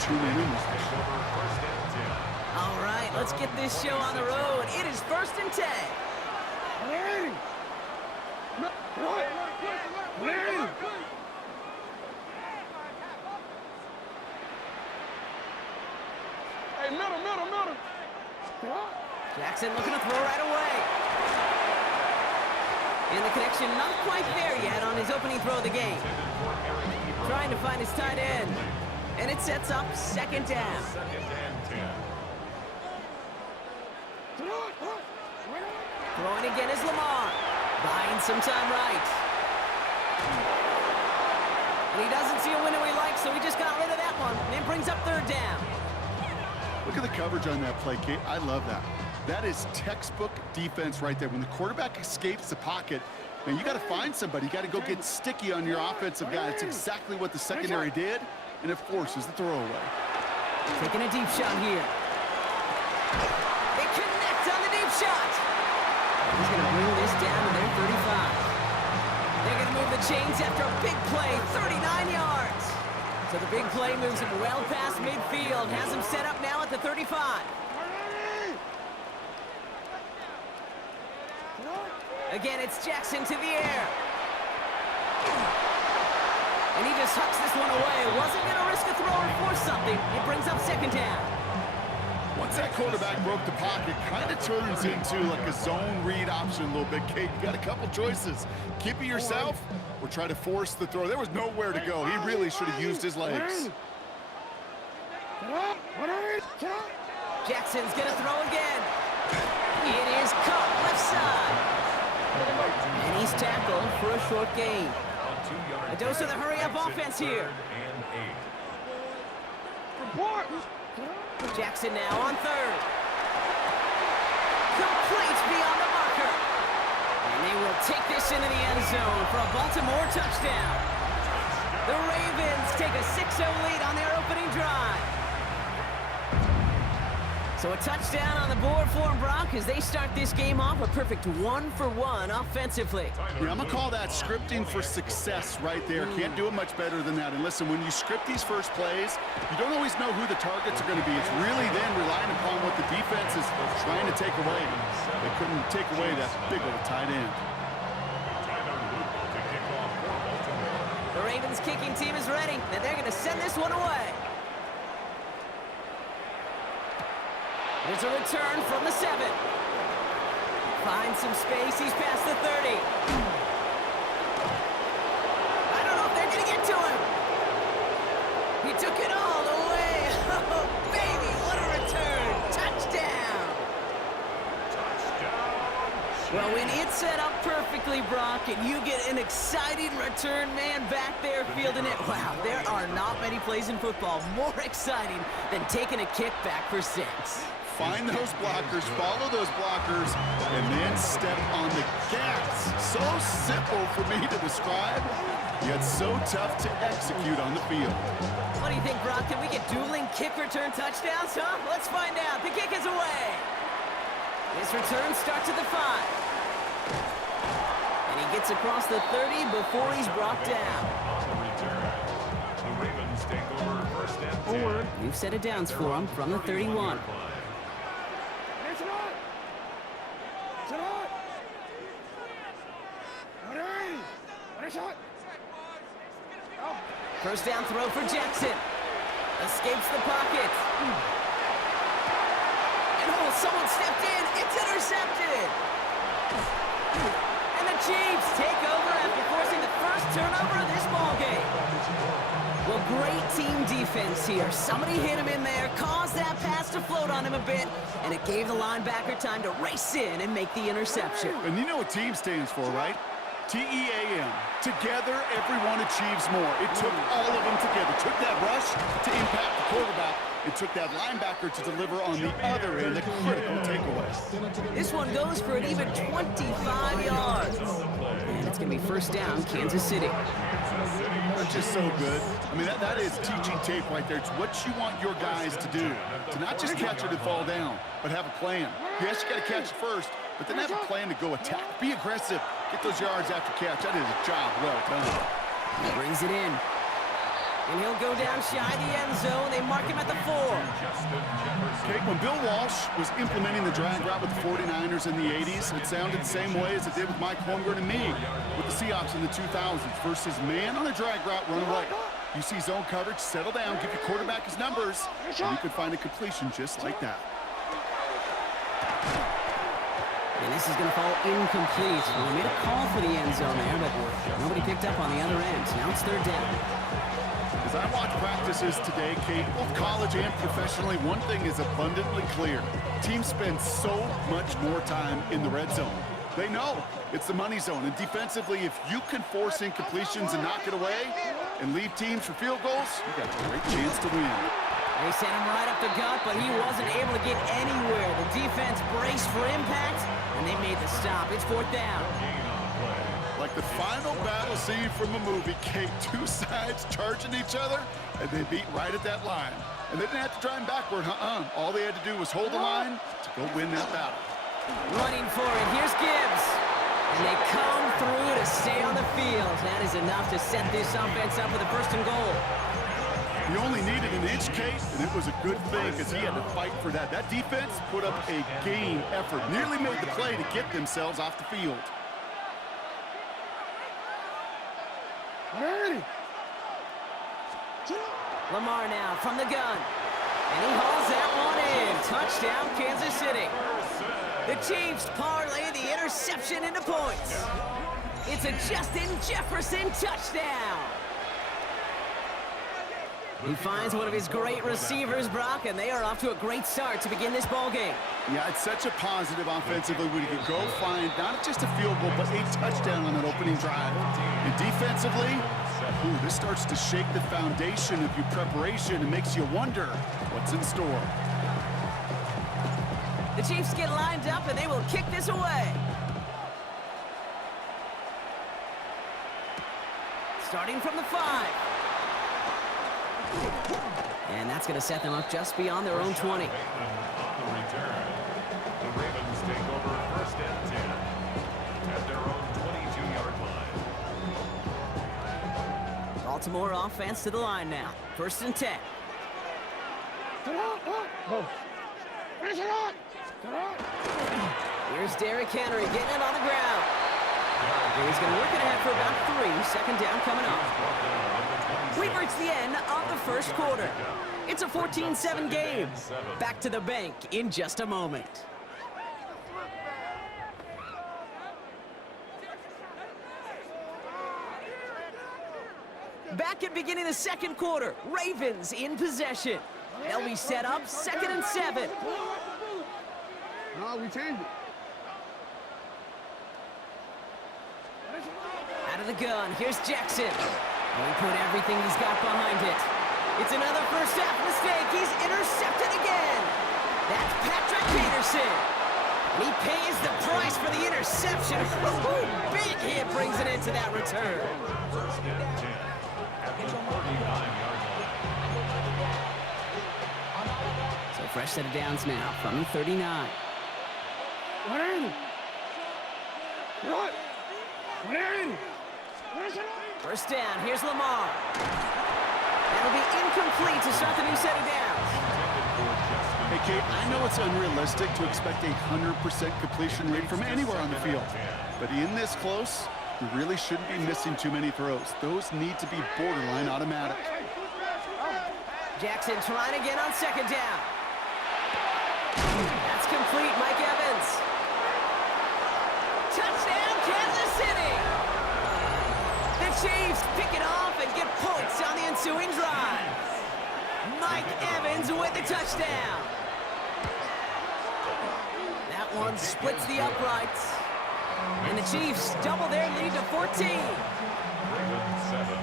tune in and All right, let's get this show on the road. It is 1st and 10. Hey, middle. Jackson looking to throw right away. And the connection not quite there yet on his opening throw of the game. Trying to find his tight end. And it sets up 2nd down. Throwing again is Lamar. Buying some time right. And he doesn't see a window he likes, so he just got rid of that one. And brings up 3rd down. look at the coverage on that play, Kate. I love that. That is textbook defense right there. When the quarterback escapes the pocket, man, you got to find somebody. You got to go get sticky on your offensive guy. That's exactly what the secondary did, and it forces the throwaway. Taking a deep shot here. They connect on the deep shot. He's going to bring this down to their 35. They're going to move the chains after a big play, 39 yards. So the big play moves him well past midfield, has him set up now at the 35. Again, it's Jackson to the air. And he just hucks this one away. Wasn't going to risk a throw or force something. It brings up 2nd down. Once that quarterback broke the pocket, kind of turns into like a zone read option a little bit. Kate, you got a couple choices. Keep it yourself or try to force the throw. There was nowhere to go. He really should have used his legs. Jackson's going to throw again. It is caught left side. And he's tackled for a short gain. A dose of the hurry-up offense here. Jackson now on 3rd. Complete beyond the marker. And they will take this into the end zone for a Baltimore touchdown. The Ravens take a 6-0 lead on their opening drive. So a touchdown on the board for them, Brock, as they start this game off a perfect 1-for-1 offensively. Yeah, I'm going to call that scripting for success right there. Can't do it much better than that. And listen, when you script these first plays, you don't always know who the targets are going to be. It's really then relying upon what the defense is trying to take away. They couldn't take away that big old tight end. The Ravens kicking team is ready, and they're going to send this one away. There's a return from the 7. Finds some space. He's past the 30. I don't know if they're going to get to him. He took it all the way. Oh, baby, what a return. Touchdown. Well, when it's set up perfectly, Brock, and you get an exciting return man back there fielding it, wow, there are not many plays in football more exciting than taking a kick back for 6. Find those blockers, follow those blockers, and then step on the gas. So simple for me to describe, yet so tough to execute on the field. What do you think, Brock? Can we get dueling kick return touchdowns, huh? Let's find out. The kick is away. This return starts at the 5. And he gets across the 30 before he's brought down. The Ravens take over 1st and 10. We've set it downs for him from the 31. First down throw for Jackson. Escapes the pocket. And oh, someone stepped in. It's intercepted. And the Chiefs take over after forcing the first turnover of this ballgame. Well, great team defense here. Somebody hit him in there, caused that pass to float on him a bit, and it gave the linebacker time to race in and make the interception. And you know what team stands for, right? T-E-A-M. Together, everyone achieves more. It took all of them together. Took that rush to impact the quarterback. It took that linebacker to deliver on the other end, the critical takeaway. This one goes for an even 25 yards. And it's going to be first down, Kansas City. They're just so good. I mean, that is teaching tape right there. It's what you want your guys to do. To not just catch it and fall down, but have a plan. Yes, you got to catch it first, but then have a plan to go attack. Be aggressive. Get those yards after catch. That is a job well done. He brings it in. And he'll go down shy the end zone. They mark him at the 4. Okay, when Bill Walsh was implementing the drag route with the 49ers in the 80s, it sounded the same way as it did with Mike Holmgren and me with the Seahawks in the 2000s. Versus man on a drag route, run away. You see zone coverage, settle down, give your quarterback his numbers, and you could find a completion just like that. And this is going to fall incomplete. Well, they made a call for the end zone there, but nobody picked up on the other end. Now it's 3rd down. As I watch practices today, Kate, both college and professionally, one thing is abundantly clear. Teams spend so much more time in the red zone. They know it's the money zone. And defensively, if you can force incompletions and knock it away and leave teams for field goals, you got a great chance to win. They sent him right up the gut, but he wasn't able to get anywhere. The defense braced for impact, and they made the stop. It's 4th down. Like the final battle scene from a movie, Kate, 2 sides charging each other, and they beat right at that line. And they didn't have to drive backward, All they had to do was hold the line to go win that battle. Running for it, here's Gibbs. And they come through to stay on the field. That is enough to set this offense up with a 1st and goal. He only needed an inch, Kate, and it was a good thing because he had to fight for that. That defense put up a game effort, nearly made the play to get themselves off the field. Lamar now from the gun. And he hauls that one in. Touchdown, Kansas City. The Chiefs parlay the interception into points. It's a Justin Jefferson touchdown. He finds one of his great receivers, Brock, and they are off to a great start to begin this ball game. Yeah, it's such a positive offensively when you can go find not just a field goal, but a touchdown on that opening drive. And defensively, this starts to shake the foundation of your preparation and makes you wonder what's in store. The Chiefs get lined up, and they will kick this away. Starting from the 5. And that's going to set them up just beyond their own 20. On the return, the Ravens take over 1st and 10 at their own 22-yard line. Baltimore offense to the line now. 1st and 10. Here's Derrick Henry getting it on the ground. And he's going to work it ahead for about 3. 2nd down coming up. We've reached the end of the 1st quarter. It's a 14-7 game. Back to the bank in just a moment. Back at beginning the 2nd quarter. Ravens in possession. They'll be set up 2nd and 7. No, we changed it. Out of the gun, here's Jackson. And he put everything he's got behind it. It's another first half mistake. He's intercepted again. That's Patrick Peterson. And he pays the price for the interception. Big hit brings it into that return. 1st and 10 at the 49-yard line. So fresh set of downs now from the 39. What are you? What? What are you? First down, here's Lamar. That'll be incomplete to start the new set of downs. Hey, Kate, I know it's unrealistic to expect a 100% completion rate from anywhere on the field. But in this close, you really shouldn't be missing too many throws. Those need to be borderline automatic. Jackson trying again on 2nd down. That's complete, Mike Evans. Touchdown, Kansas City! The Chiefs pick it off and get points on the ensuing drive. Mike Evans with the touchdown. That one splits the uprights. And the Chiefs double their lead to 14. Ravens 7.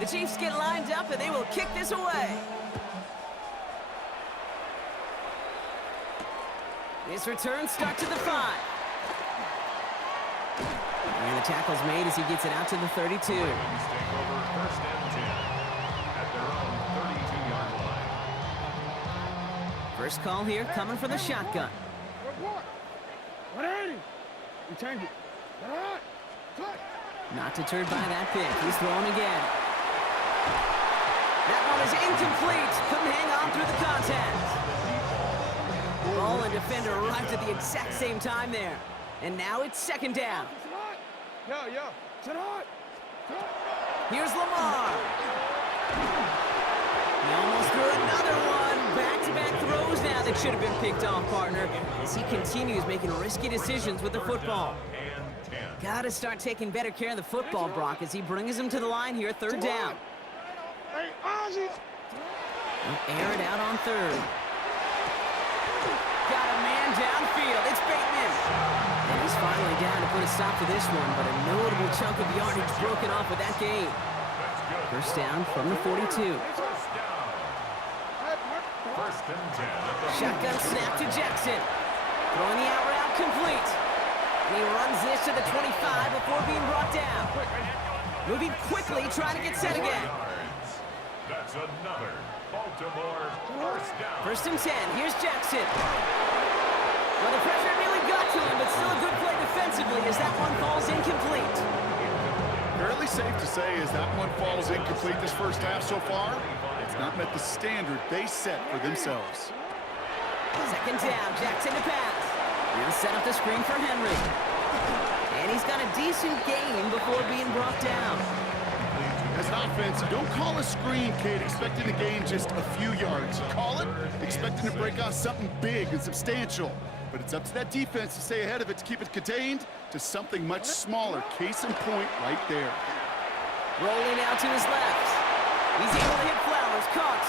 The Chiefs get lined up and they will kick this away. This return starts at the 5. And the tackle's made as he gets it out to the 32. Ravens take over 1st and 10 at their own 32-yard line. First call here coming from the shotgun. What are you? We changed it. All right. Cut. Not deterred by that pick. He's throwing again. That one is incomplete. Couldn't hang on through the contact. Ball and defender arrived at the exact same time there. And now it's second down. Here's Lamar. He almost threw another one. Back-to-back throws now that should have been picked off, partner, as he continues making risky decisions with the football. Got to start taking better care of the football, Brock, as he brings him to the line here, third down. He'll air it out on third. Got a man downfield. It's Bateman. And he's finally down to put a stop to this one, but a notable chunk of yardage broken off with that gain. First down from the 42. Shotgun snap to Jackson. Throwing the out route complete. And he runs this to the 25 before being brought down. Moving quickly, trying to get set again. That's another Baltimore first down. First and 10. Here's Jackson. Well, the pressure nearly got to him, but still a good play defensively as that one falls incomplete. Fairly safe to say as that one falls incomplete this first half so far. It's not met the standard they set for themselves. Second down, Jackson to pass. He'll set up the screen for Henry. And he's got a decent gain before being brought down. As an offense, you don't call a screen, kid, expecting to gain just a few yards. You call it expecting to break off something big and substantial. But it's up to that defense to stay ahead of it, to keep it contained to something much smaller. Case in point right there. Rolling out to his left. He's able to hit Flowers, caught.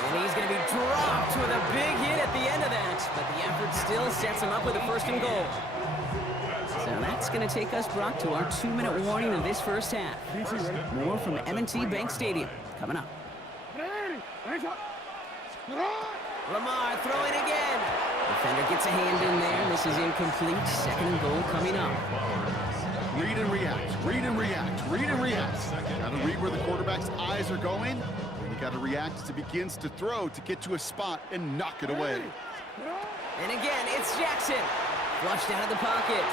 And he's going to be dropped with a big hit at the end of that. But the effort still sets him up with a first and goal. So that's going to take us, Brock, to our 2-minute warning of this first half. More from M&T Bank Stadium coming up. Lamar throwing again. Defender gets a hand in there. This is incomplete. Second and goal coming up. Read and react, read and react, read and react. Got to read where the quarterback's eyes are going. And you got to react as it begins to throw to get to a spot and knock it away. And again, it's Jackson. Flushed out of the pocket.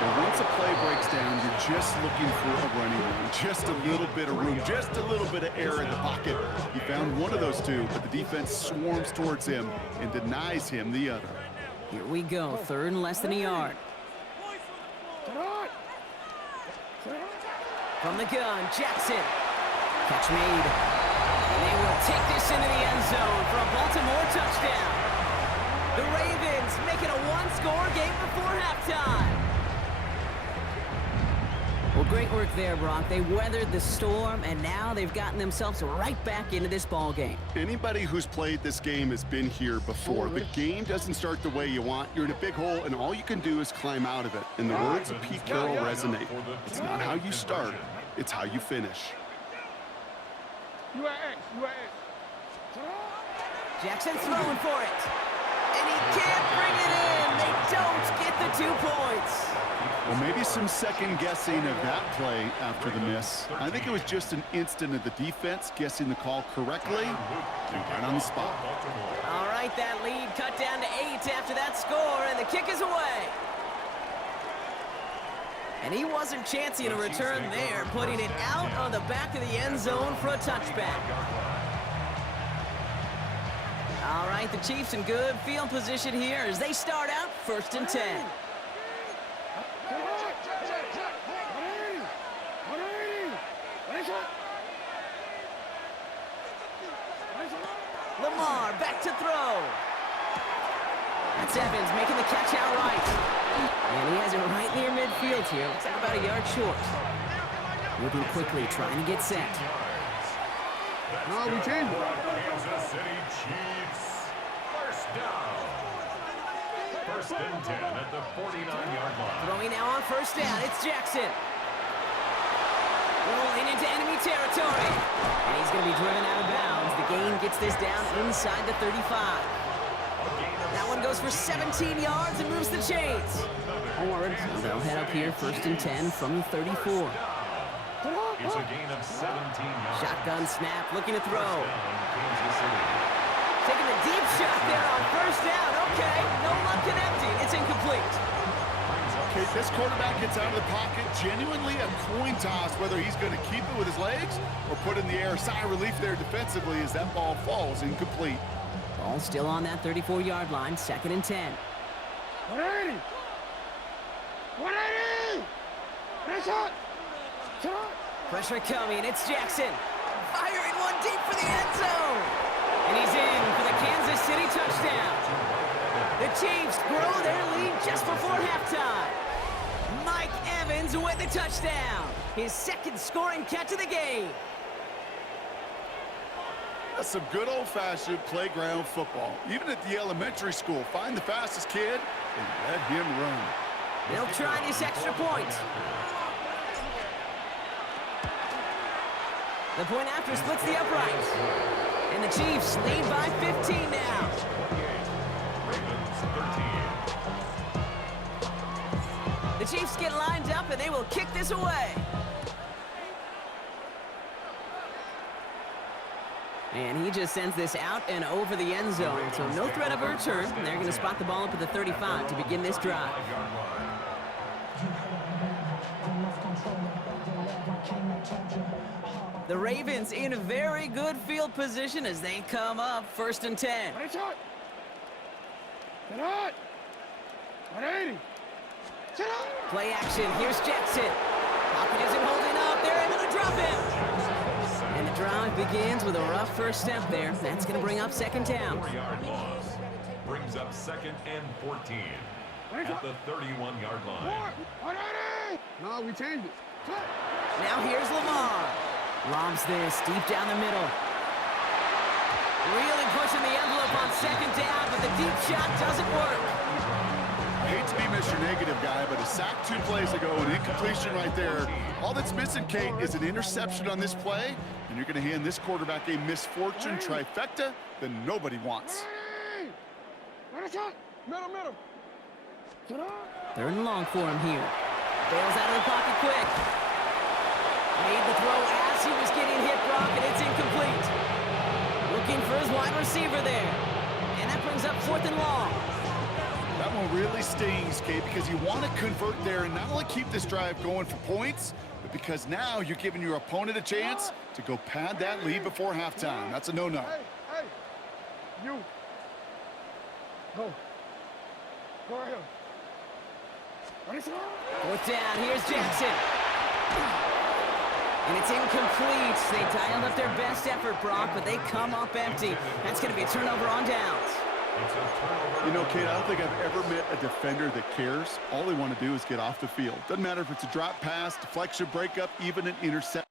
But once a play breaks down, you're just looking for a running room. Just a little bit of room, just a little bit of air in the pocket. He found one of those two, but the defense swarms towards him and denies him the other. Here we go, third and less than a yard. From the gun, Jackson. Catch made. And they will take this into the end zone for a Baltimore touchdown. The Ravens make it a one-score game before halftime. Well, great work there, Brock. They weathered the storm, and now they've gotten themselves right back into this ball game. Anybody who's played this game has been here before. The game doesn't start the way you want. You're in a big hole, and all you can do is climb out of it. And the words of Pete Carroll resonate. It's not how you start, it's how you finish. Jackson's throwing for it. And he can't bring it in. They don't get the 2 points. Well, maybe some second guessing of that play after the miss. I think it was just an instant of the defense guessing the call correctly and right on the spot. All right, that lead cut down to 8 after that score, and the kick is away. And he wasn't chancing a return there, putting it out on the back of the end zone for a touchback. All right, the Chiefs in good field position here as they start out first and 10. Lamar back to throw. That's Evans making the catch outright. And he has it right near midfield here. Looks like about a yard short. Moving quickly, trying to get set. No, we changed. Kansas City Chiefs. First down. First and 10 at the 49-yard line. Throwing now on first down. It's Jackson. Rolling into enemy territory. And he's going to be driven out of bounds. The gain gets this down inside the 35. That one goes for 17 yards and moves the chains. So they'll head up here first and 10 from the 34. It's a gain of 17 yards. Shotgun snap, looking to throw. Taking the deep shot there on first down. Okay, no luck connecting. It's incomplete. Kate, this quarterback gets out of the pocket, genuinely a coin toss, whether he's going to keep it with his legs or put it in the air. Sigh of relief there defensively as that ball falls incomplete. Ball still on that 34-yard line, 2nd and 10. 180! 180! That's it! Pressure coming, it's Jackson. Firing one deep for the end zone. And he's in for the Kansas City touchdown. The Chiefs grow their lead just before halftime. Mike Evans with the touchdown. His 2nd scoring catch of the game. That's some good old-fashioned playground football. Even at the elementary school, find the fastest kid and let him run. They'll try this extra point. The point after splits the uprights. And the Chiefs lead by 15 now. The Chiefs get lined up and they will kick this away. And he just sends this out and over the end zone. So no threat of a return. They're going to spot the ball up at the 35 to begin this drive. The Ravens in a very good field position as they come up 1st and 10. Get out! 180! Sit up! Play action. Here's Jackson. Pocket isn't holding up. They're able to drop him. And the drive begins with a rough first step there. That's going to bring up 2nd down. 4-yard loss. Brings up 2nd and 14 at the 31-yard line. 180! No, we changed it. Now here's Lamar. Lobs this deep down the middle. Really pushing the envelope on 2nd down, but the deep shot doesn't work. I hate to be Mr. Negative guy, but a sack 2 plays ago, an incompletion right there. All that's missing, Kate, is an interception on this play, and you're going to hand this quarterback a misfortune trifecta that nobody wants. Middle. 3rd and long for him here. Bails out of the pocket quick. Made the throw as he was getting hit, Brock, and it's incomplete. Looking for his wide receiver there. And that brings up 4th and long. That one really stings, Kate, because you want to convert there and not only keep this drive going for points, but because now you're giving your opponent a chance to go pad that lead before halftime. That's a no-no. Hey! You! Go ahead. 4th down, here's Jackson. And it's incomplete. They dialed up their best effort, Brock, but they come up empty. That's going to be a turnover on downs. You know, Kate, I don't think I've ever met a defender that cares. All they want to do is get off the field. Doesn't matter if it's a drop pass, deflection, breakup, even an interception.